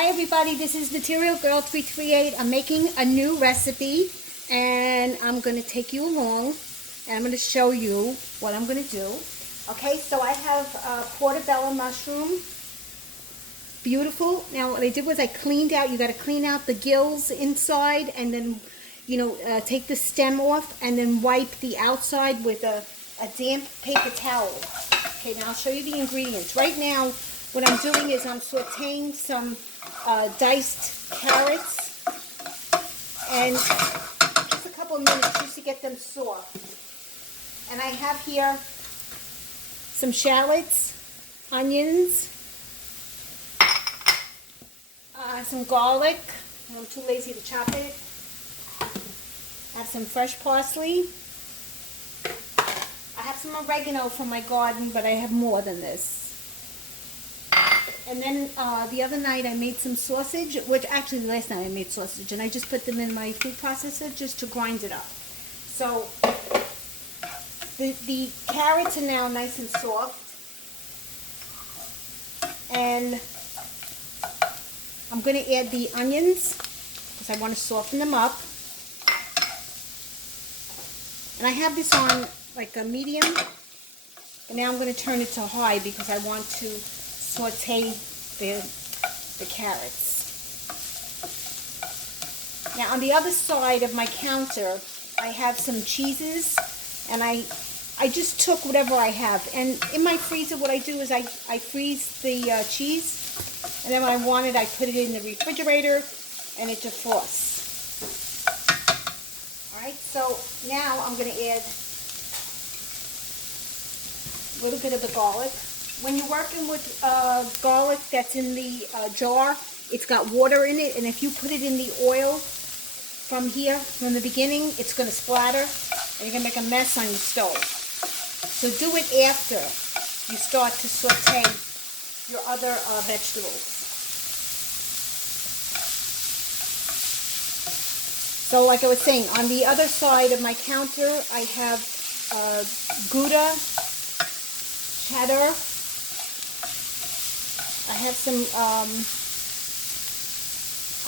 Hi everybody, this is Material Girl 338. I'm making a new recipe and I'm going to take you along and I'm going to show you what I'm going to do. Okay, so I have portabella mushroom. Beautiful. Now what I did was I cleaned out, you got to clean out the gills inside and then, take the stem off and then wipe the outside with a damp paper towel. Okay, now I'll show you the ingredients. Right now, what I'm doing is I'm sauteing some diced carrots and just a couple of minutes just to get them soft. And I have here some shallots, onions, some garlic. I'm too lazy to chop it. I have some fresh parsley. I have some oregano from my garden, but I have more than this. And then the other night I made some sausage, which actually last night I made sausage, and I just put them in my food processor just to grind it up. So the carrots are now nice and soft, and I'm going to add the onions because I want to soften them up. And I have this on like a medium, and now I'm going to turn it to high because I want to saute the carrots. Now on the other side of my counter I have some cheeses, and I just took whatever I have, and in my freezer what I do is I freeze the cheese, and then when I want it I put it in the refrigerator and it defrosts. Alright, so now I'm going to add a little bit of the garlic. When you're working with garlic that's in the jar, it's got water in it, and if you put it in the oil from here, from the beginning, it's going to splatter, and you're going to make a mess on your stove. So do it after you start to saute your other vegetables. So like I was saying, on the other side of my counter, I have GODA, cheddar. I have some,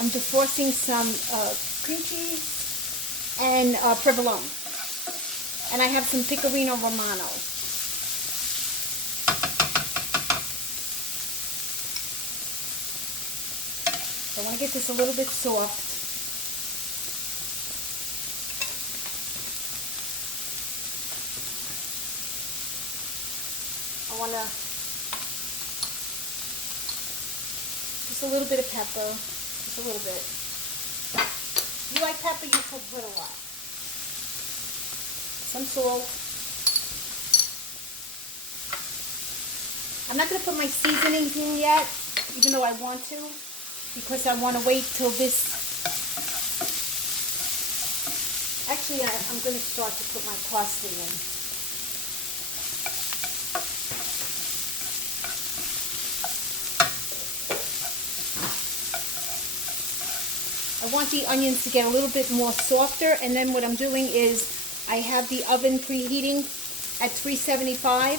I'm defrosting some cream cheese and provolone. And I have some PECARINO Romano. So I want to get this a little bit soft. I want to just a little bit of pepper, just a little bit. If you like pepper, you could put a lot. Some salt. I'm not going to put my seasonings in yet, even though I want to, because I want to wait till this. Actually, I'm going to start to put my parsley in. I want the onions to get a little bit more softer, and then what I'm doing is I have the oven preheating at 375.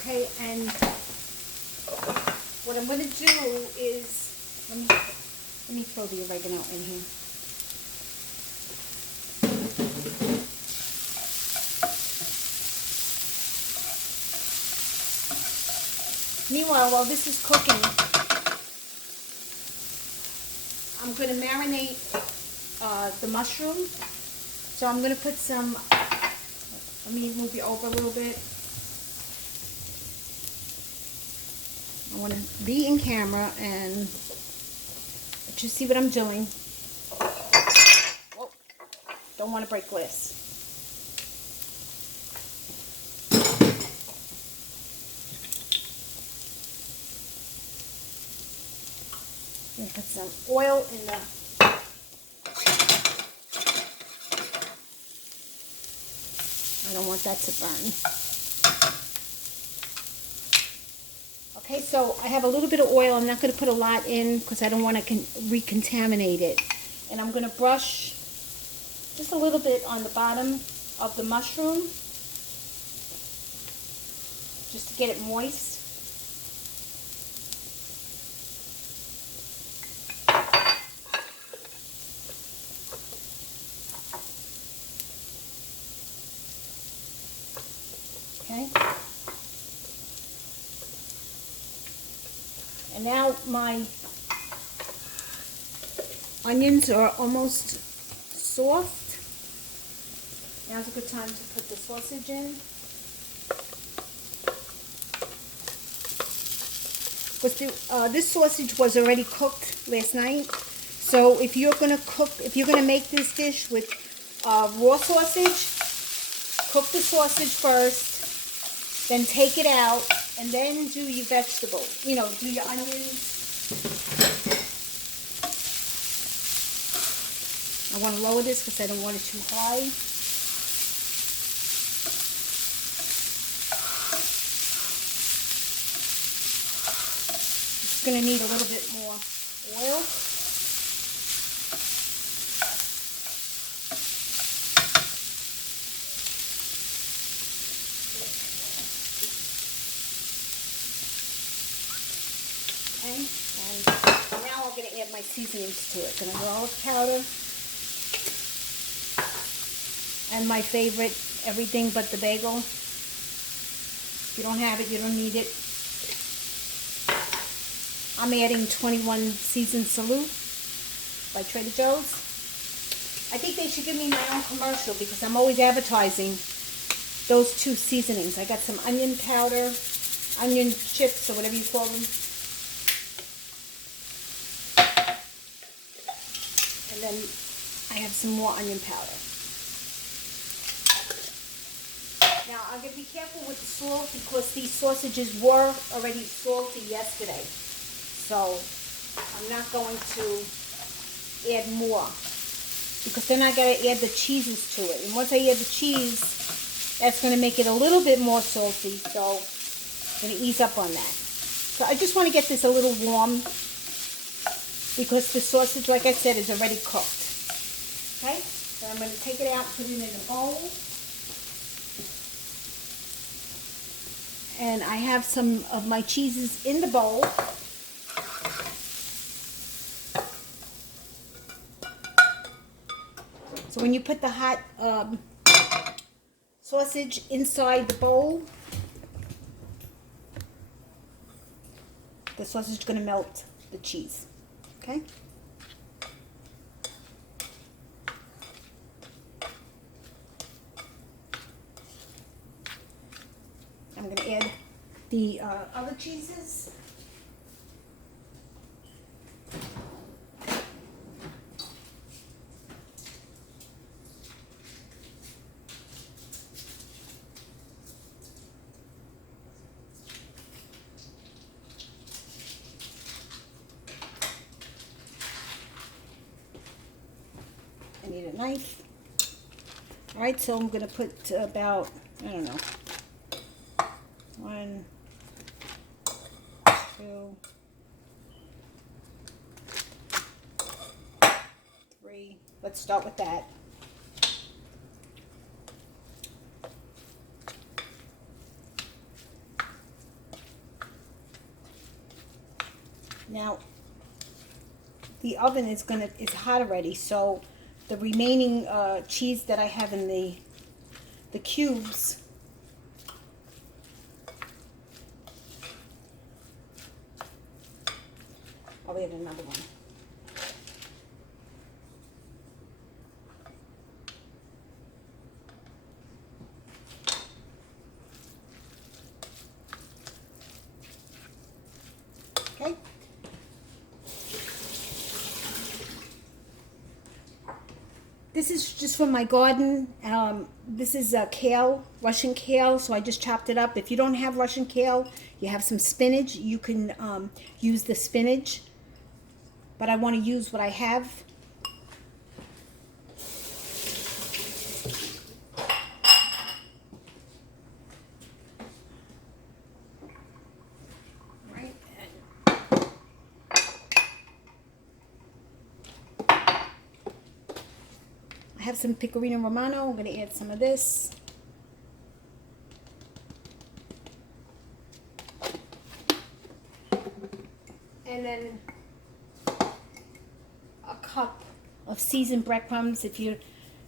Okay, and what I'm going to do is, let me throw the oregano in here. Meanwhile, while this is cooking, I'm going to marinate the mushroom. So I'm going to put some, let me move you over a little bit. I want to be in camera and let you see what I'm doing. Whoa. Don't want to break glass. I'm going to put some oil in the I don't want that to burn. Okay, so I have a little bit of oil. I'm not going to put a lot in because I don't want to recontaminate it. And I'm going to brush just a little bit on the bottom of the mushroom just to get it moist. Okay. And now my onions are almost soft. Now's a good time to put the sausage in. Because this sausage was already cooked last night. So if you're gonna make this dish with raw sausage, cook the sausage first, then take it out, and then do your vegetables. You know, do your onions. I want to lower this because I don't want it too high. It's going to need a little bit more oil. Okay, and now I'm going to add my seasonings to it. Going to garlic powder. And my favorite, everything but the bagel. If you don't have it, you don't need it. I'm adding 21 seasoned salute by Trader Joe's. I think they should give me my own commercial because I'm always advertising those two seasonings. I got some onion powder, onion chips, or whatever you call them. And then I have some more onion powder. Now, I'm going to be careful with the salt because these sausages were already salty yesterday. So, I'm not going to add more. Because then I got to add the cheeses to it. And once I add the cheese, that's going to make it a little bit more salty. So, I'm going to ease up on that. So, I just want to get this a little warm. Because the sausage, like I said, is already cooked. Okay? So, I'm going to take it out and put it in a bowl. And I have some of my cheeses in the bowl. So when you put the hot sausage inside the bowl, the sausage is going to melt the cheese. Okay? I'm going to add the other cheeses. I need a knife. All right, so I'm going to put about, I don't know, 1, 2, 3. Let's start with that. Now, the oven is hot already, so the remaining cheese that I have in the cubes, I'll add another one. Okay. This is just from my garden. This is kale, Russian kale, so I just chopped it up. If you don't have Russian kale, you have some spinach, you can use the spinach. But I want to use what I have. Right. have some Pecorino Romano. I'm going to add some of this. And then a cup of seasoned breadcrumbs. If you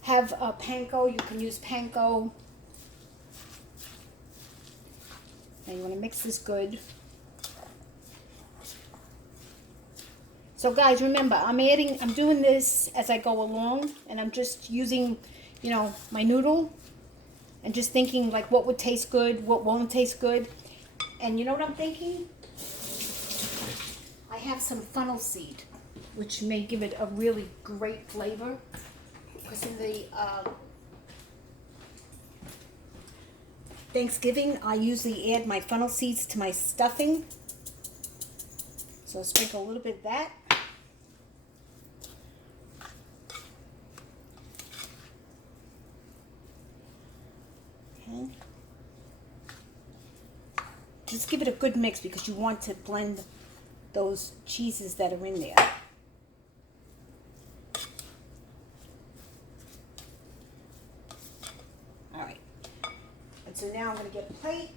have panko, you can use panko. And you want to mix this good. So guys, remember, I'm doing this as I go along, and I'm just using, you know, my noodle, and just thinking like what would taste good, what won't taste good. And you know what I'm thinking? I have some funnel seed, which may give it a really great flavor. Because in the Thanksgiving, I usually add my funnel seeds to my stuffing. So I'll sprinkle a little bit of that. Okay. Just give it a good mix because you want to blend those cheeses that are in there. All right. And so now I'm going to get a plate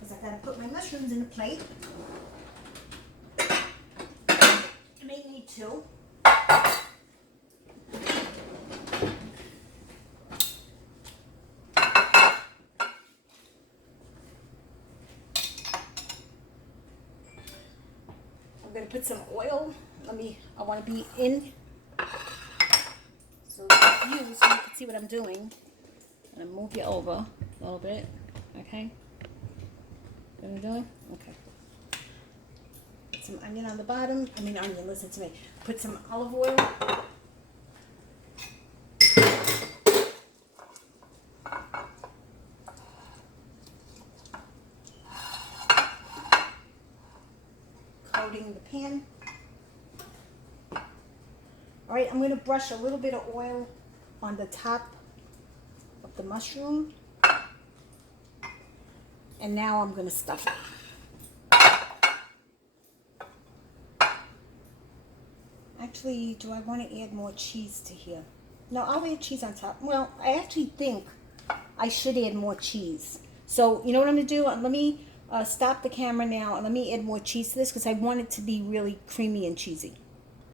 because I got to put my mushrooms in a plate. I may need two. I'm going to put some oil. I want to be in so you can see what I'm doing. I'm going to move you over a little bit. Okay? What I'm doing? Okay. Put some onion on the bottom. Onion, listen to me. Put some olive oil. Coating the pan. Alright, I'm going to brush a little bit of oil on the top of the mushroom. And now I'm going to stuff it. Actually, do I want to add more cheese to here? No, I'll add cheese on top. Well, I actually think I should add more cheese. So, you know what I'm going to do? Let me stop the camera now and let me add more cheese to this because I want it to be really creamy and cheesy.